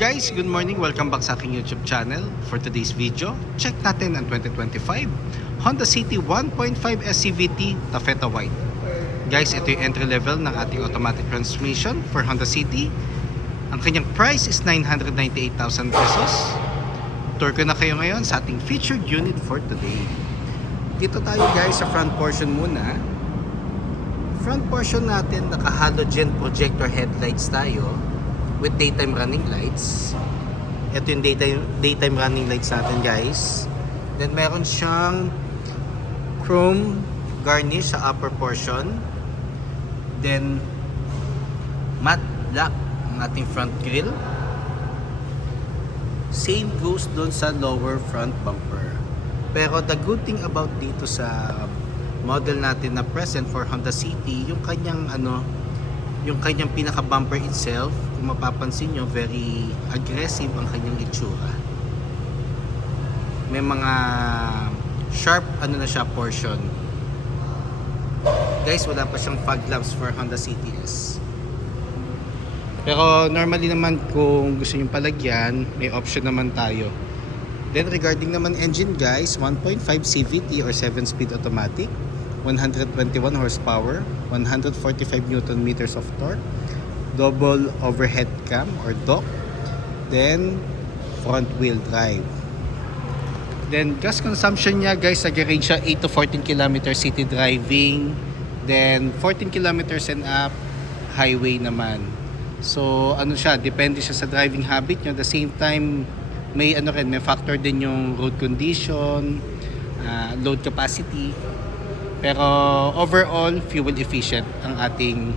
Guys, good morning. Welcome back sa aking YouTube channel. For today's video, check natin ang 2025 Honda City 1.5 SCVT Taffeta White. Guys, ito yung entry level ng ating automatic transmission for Honda City. Ang kanyang price is 998,000 pesos. Tour ko na kayo ngayon sa ating featured unit for today. Dito tayo guys sa front portion muna. Front portion natin, naka halogen projector headlights tayo with daytime running lights. Ito yung daytime running lights natin guys. Then meron siyang chrome garnish sa upper portion. Then matte black ang ating front grille. Same goes dun sa lower front bumper. Pero the good thing about dito sa model natin na present for Honda City, yung kanyang pinaka bumper itself, kung mapapansin nyo, very aggressive ang kanyang itsura. May mga sharp na siya portion. Guys, wala pa siyang fog lamps for Honda City S. Pero normally naman kung gusto nyo palagyan, may option naman tayo. Then regarding naman engine guys, 1.5 CVT or 7-speed automatic, 121 horsepower, 145 Newton meters of torque, double overhead cam or dock, then front wheel drive. Then gas consumption niya guys, nag-range siya 8 to 14 km city driving, then 14 kilometers and up highway naman. So ano siya, depende siya sa driving habit niyo. At the same time, may may factor din yung road condition, load capacity. Pero overall, fuel efficient ang ating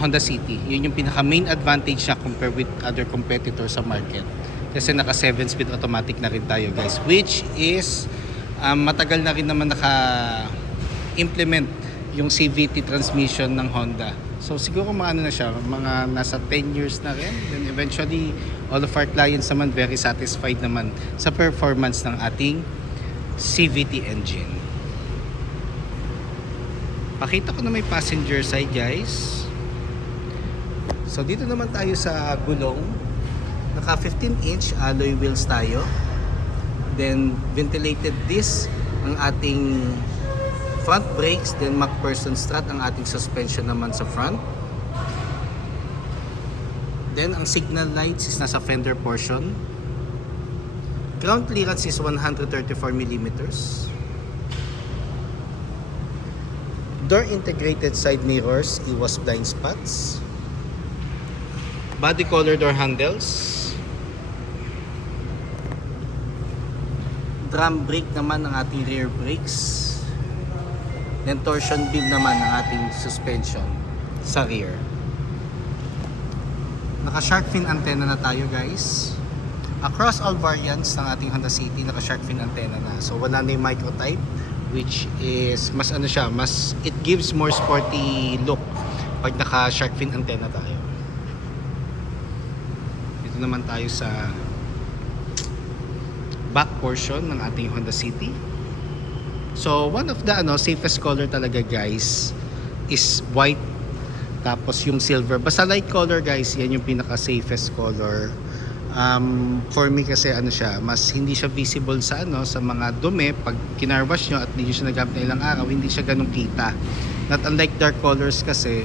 Honda City. Yun yung pinaka main advantage niya compared with other competitors sa market. Kasi naka 7-speed automatic na rin tayo guys. Which is matagal na rin naman naka-implement yung CVT transmission ng Honda. So siguro mga na siya, mga nasa 10 years na rin. Then eventually, all of our clients naman very satisfied naman sa performance ng ating CVT engine. Pakita ko na may passenger side guys. So dito naman tayo sa gulong. Naka 15-inch alloy wheels tayo. Then ventilated disc ang ating front brakes. Then MacPherson strut ang ating suspension naman sa front. Then ang signal lights is nasa fender portion. Ground clearance is 134 mm. Door integrated side mirrors, iwas blind spots. Body color door handles. Drum brake naman ang ating rear brakes. Then torsion beam naman ang ating suspension sa rear. Naka shark fin antenna na tayo guys. Across all variants ng ating Honda City, naka shark fin antenna na. So wala na yung micro type, which is mas it gives more sporty look pag naka shark fin antenna tayo. Dito naman tayo sa back portion ng ating Honda City. So one of the safest color talaga guys is white, tapos yung silver. Basta light color guys, yan yung pinaka safest color. For me kasi mas hindi siya visible sa sa mga dumi. Pag kinarwash nyo at hindi nyo siya nagamit na ilang araw, hindi siya ganun kita. Not unlike dark colors kasi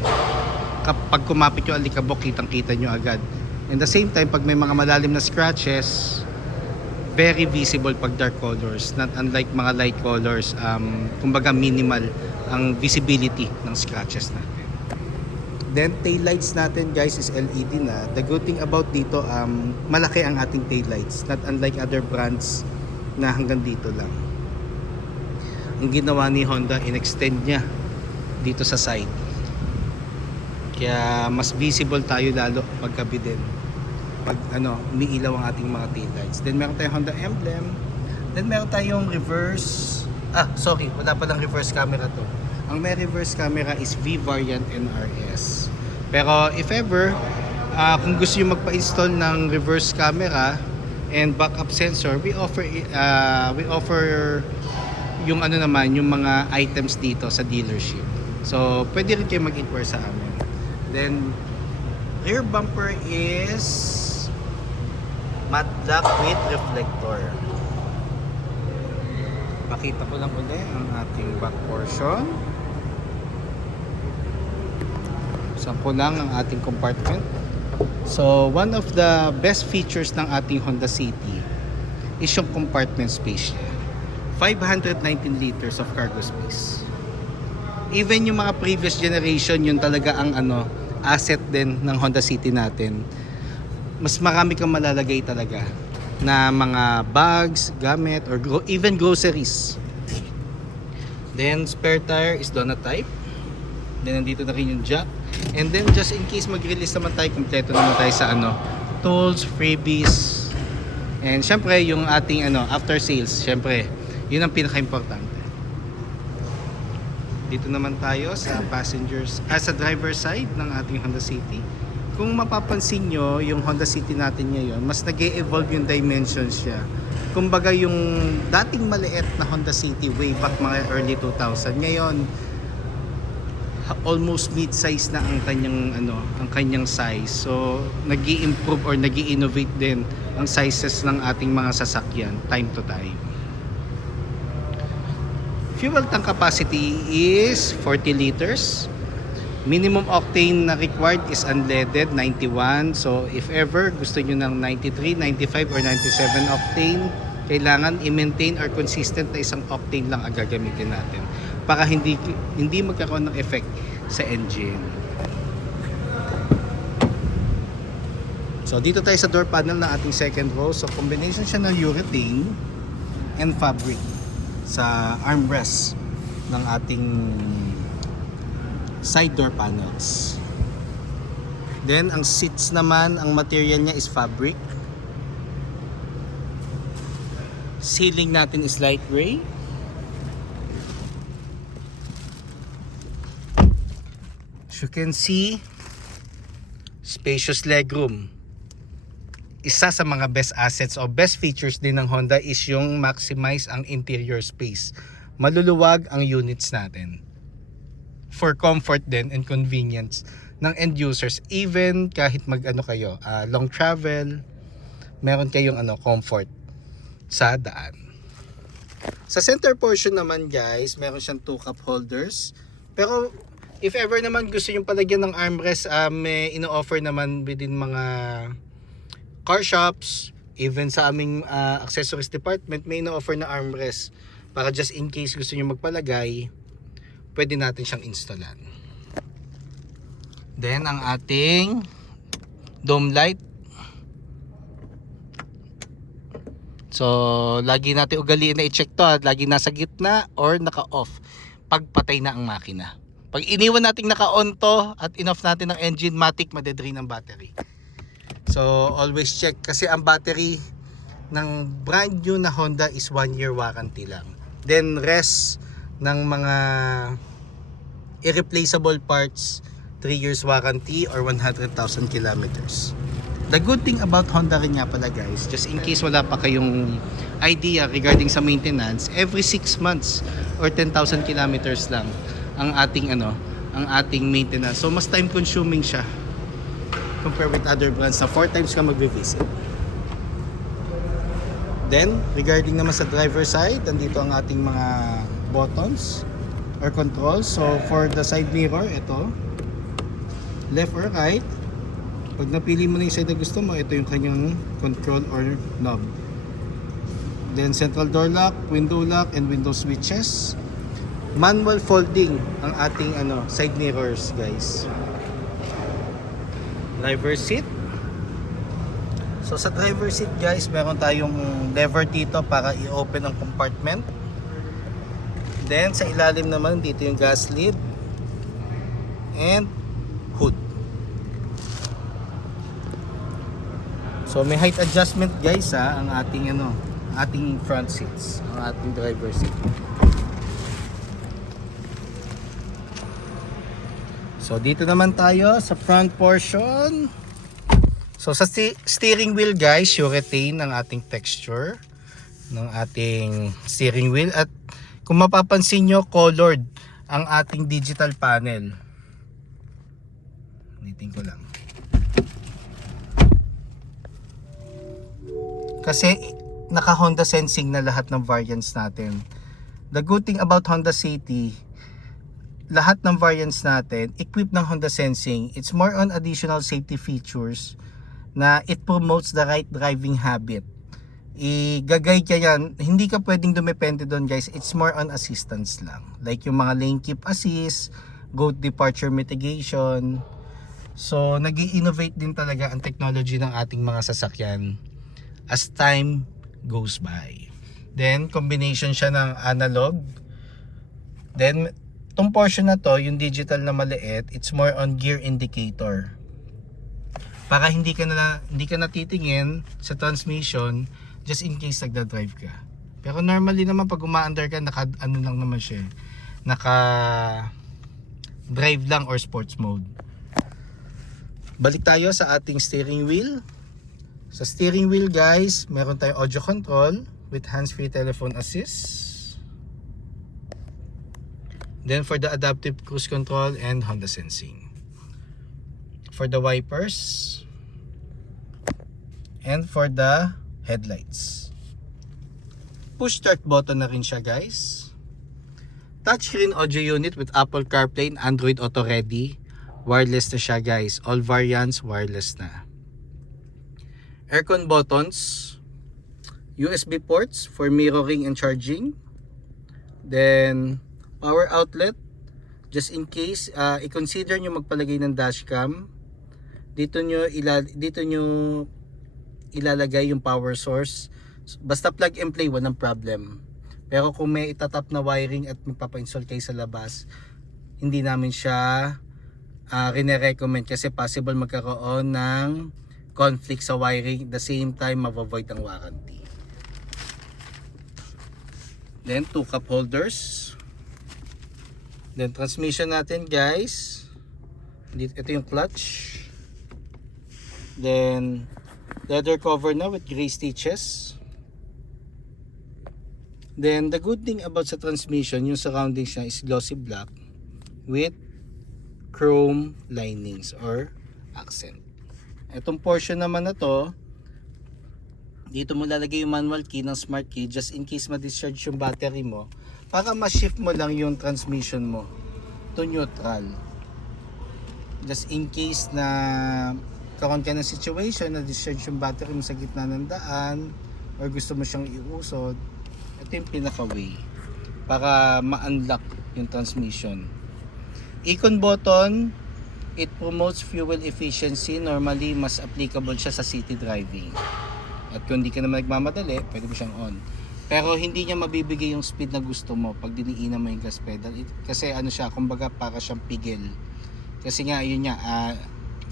kapag kumapit yung alikabok, kitang kita nyo agad. And the same time, pag may mga malalim na scratches, very visible pag dark colors. Not unlike mga light colors, kumbaga minimal ang visibility ng scratches natin. Then tail lights natin guys is LED na. The good thing about dito, malaki ang ating tail lights. Not unlike other brands na hanggang dito lang. Ang ginawa ni Honda, in-extend niya dito sa side. Kaya mas visible tayo lalo paggabi din. Pag umiilaw ang ating mga tail lights. Then meron tayong Honda emblem. Then meron tayong reverse. Wala palang reverse camera to. Ang may reverse camera is V variant NRS. Pero if ever, kung gusto nyo magpa-install ng reverse camera and backup sensor, we offer yung yung mga items dito sa dealership. So pwede rin kayo mag-inquire sa amin. Then Rear bumper is matte black with reflector. Pakita ko lang ulit ang ating back portion. Sampo lang ang ating compartment. So, one of the best features ng ating Honda City is yung compartment space niya. 519 liters of cargo space. Even yung mga previous generation, yun talaga ang asset din ng Honda City natin. Mas marami kang malalagay talaga na mga bags, gamit, or even groceries. Then, spare tire is Donut type. Then, nandito na rin yung jack. And then, just in case mag-release naman tayo, kompleto naman tayo sa tools, freebies. And syempre, yung ating after sales, syempre, yun ang pinaka-importante. Dito naman tayo sa sa driver side ng ating Honda City. Kung mapapansin nyo, yung Honda City natin ngayon, mas nag-e-evolve yung dimensions siya. Kumbaga yung dating maliit na Honda City way back mga early 2000, ngayon almost mid-size na ang kanyang size. So, nag-i-improve or nag-i-innovate din ang sizes ng ating mga sasakyan time to time. Fuel tank capacity is 40 liters. Minimum octane na required is unleaded 91. So, if ever gusto nyo ng 93, 95 or 97 octane, kailangan i-maintain or consistent na isang octane lang ang gagamitin natin para hindi magkakaroon ng effect sa engine. So dito tayo sa door panel ng ating second row. So combination siya ng urethane and fabric sa armrest ng ating side door panels. Then ang seats naman, ang material niya is fabric. Ceiling natin is light gray. As you can see, spacious legroom. Isa sa mga best assets o best features din ng Honda is yung maximize ang interior space. Maluluwag ang units natin. For comfort din and convenience ng end users, even kahit kayo, long travel, meron kayong comfort sa daan. Sa center portion naman guys, meron siyang 2 cup holders. Pero if ever naman gusto nyo palagyan ng armrest, may ino-offer naman within mga car shops, even sa aming accessories department, may ino-offer na armrest para just in case gusto nyo magpalagay, pwede natin siyang installan. Then ang ating dome light. So lagi natin ugaliin na i-check to, lagi nasa gitna or naka-off pag patay na ang makina. Pag iniwan natin naka-on to at in-off natin ng engine, matik madedrain ang battery. So always check kasi ang battery ng brand new na Honda is 1 year warranty lang. Then rest ng mga irreplaceable parts, 3 years warranty or 100,000 kilometers. The good thing about Honda rin nga pala guys, just in case wala pa kayong idea regarding sa maintenance, every 6 months or 10,000 kilometers lang ang ating maintenance. So mas time consuming siya compare with other brands na 4 times ka magbe-visit. Then regarding naman sa driver side, nandito ang ating mga buttons or controls. So for the side mirror, ito left or right. Pag napili mo na yung side na gusto mo, ito yung kanyang control or knob. Then central door lock, window lock, and window switches. Manual folding ang ating side mirrors guys. Driver seat. So sa driver seat guys, meron tayong lever dito para i-open ang compartment. Then sa ilalim naman dito yung gas lid and hood. So may height adjustment guys ang ating front seats, ang ating driver seat. So dito naman tayo sa front portion. So sa steering wheel guys, urethane ang ating texture ng ating steering wheel. At kung mapapansin nyo, colored ang ating digital panel. Ulitin ko lang. Kasi naka Honda Sensing na lahat ng variants natin. The good thing about Honda City, lahat ng variants natin equipped ng Honda Sensing. It's more on additional safety features na it promotes the right driving habit. I-guide ka yan, hindi ka pwedeng dumepende doon guys. It's more on assistance lang, like yung mga lane keep assist, road departure mitigation. So nag-i-innovate din talaga ang technology ng ating mga sasakyan as time goes by. Then combination siya ng analog. Then itong portion na to, yung digital na maliit, it's more on gear indicator. Para hindi ka na titingin sa transmission just in case nagda-drive ka. Pero normally naman pag uma-under ka, ano lang naman siya. Naka drive lang or sports mode. Balik tayo sa ating steering wheel. Sa steering wheel guys, meron tayong audio control with hands-free telephone assist. Then for the adaptive cruise control and Honda Sensing. For the wipers. And for the headlights. Push start button na rin siya guys. Touchscreen audio unit with Apple CarPlay and Android Auto Ready. Wireless na siya guys. All variants wireless na. Aircon buttons. USB ports for mirroring and charging. Then power outlet. Just in case i-consider nyo magpalagay ng dashcam. Dito nyo ilalagay yung power source. Basta plug and play, walang problem. Pero kung may itatap na wiring at magpapa-install kayo sa labas, hindi namin siya rine-recommend kasi possible magkaroon ng conflict sa wiring, the same time ma-avoid ang warranty. Then 2 cup holders. Then transmission natin guys, ito yung clutch. Then leather cover na with gray stitches. Then the good thing about sa transmission, yung surroundings niya is glossy black with chrome linings or accent. Itong portion naman na to, dito mo lalagay yung manual key ng smart key just in case ma-discharge yung battery mo, para ma-shift mo lang yung transmission mo to neutral. Just in case na karoon ka ng situation na discharge yung battery mo sa gitna ng daan or gusto mo siyang iusod, ito yung pinaka way para ma-unlock yung transmission. Icon button, it promotes fuel efficiency. Normally mas applicable siya sa city driving. At kung hindi ka naman nagmamadali, pwede mo siyang on. Pero hindi niya mabibigay yung speed na gusto mo pag diniinan mo yung gas pedal. Kasi ano siya, kumbaga para siyang pigil. Kasi nga, yun nga,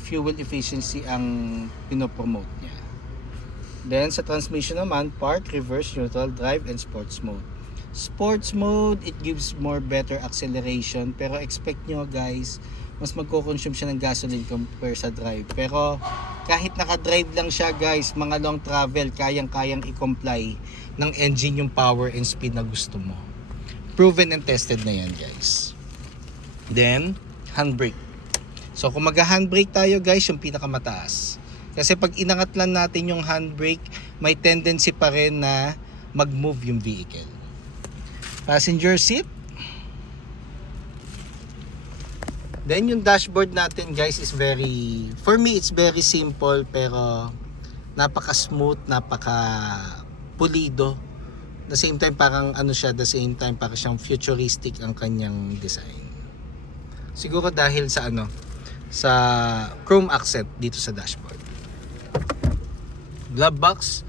fuel efficiency ang pinopromote niya. Then sa transmission naman, park, reverse, neutral, drive, and sports mode. Sports mode, it gives more better acceleration. Pero expect nyo guys, mas magko-consume siya ng gasoline compare sa drive. Pero kahit naka-drive lang siya guys, mga long travel, kayang-kayang i-comply ng engine yung power and speed na gusto mo. Proven and tested na yan guys. Then, handbrake. So kung mag-handbrake tayo guys, yung pinakamataas. Kasi pag inangat lang natin yung handbrake, may tendency pa rin na mag-move yung vehicle. Passenger seat. Then yung dashboard natin guys is very, for me it's very simple pero napaka-smooth, napaka-pulido. The same time parang ano siya, the same time parang siyang futuristic ang kanyang design. Siguro dahil sa ano, sa chrome accent dito sa dashboard. Glove box,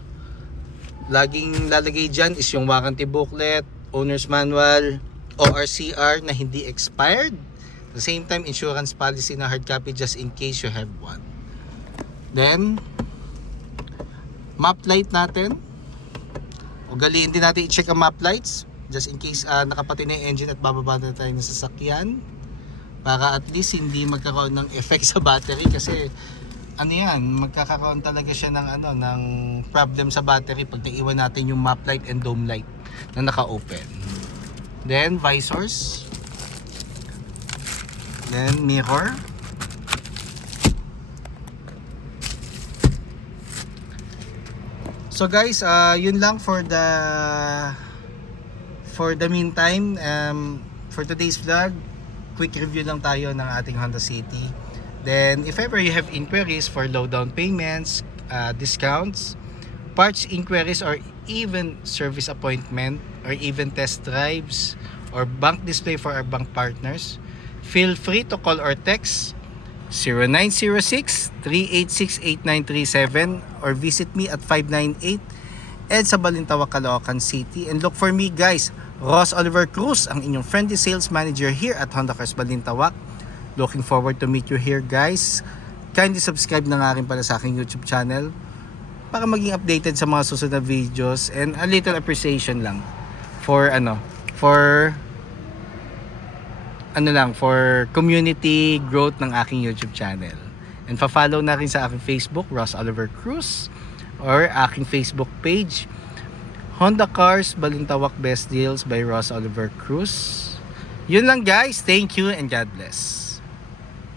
laging lalagay dyan is yung warranty booklet, owner's manual, ORCR na hindi expired. At the same time, insurance policy na hard copy just in case you have one. Then, map light natin. Ugaliin din natin i-check ang map lights just in case nakapatay na yung engine at bababa na tayo ng sasakyan. Para at least hindi magkaroon ng effect sa battery kasi ano yan, magkakaroon talaga siya ng ano, ng problem sa battery pag naiwan natin yung map light and dome light na naka-open. Then visors. Then mirror. So guys, yun lang for the meantime. For today's vlog, quick review lang tayo ng ating Honda City. Then if ever you have inquiries for low down payments, discounts, parts inquiries, or even service appointment, or even test drives, or bank display for our bank partners, feel free to call or text 0906-386-8937 or visit me at 598 EDSA Balintawak, Caloocan City, and look for me guys, Ross Oliver Cruz, ang inyong friendly sales manager here at Honda Cars Balintawak. Looking forward to meet you here guys. Kindly subscribe na nga rin pala sa aking YouTube channel para maging updated sa mga susunod na videos, and a little appreciation lang for for community growth ng aking YouTube channel. And pa-follow na rin sa aking Facebook, Ross Oliver Cruz, or aking Facebook page, Honda Cars Balintawak Best Deals by Ross Oliver Cruz. Yun lang guys, thank you and God bless.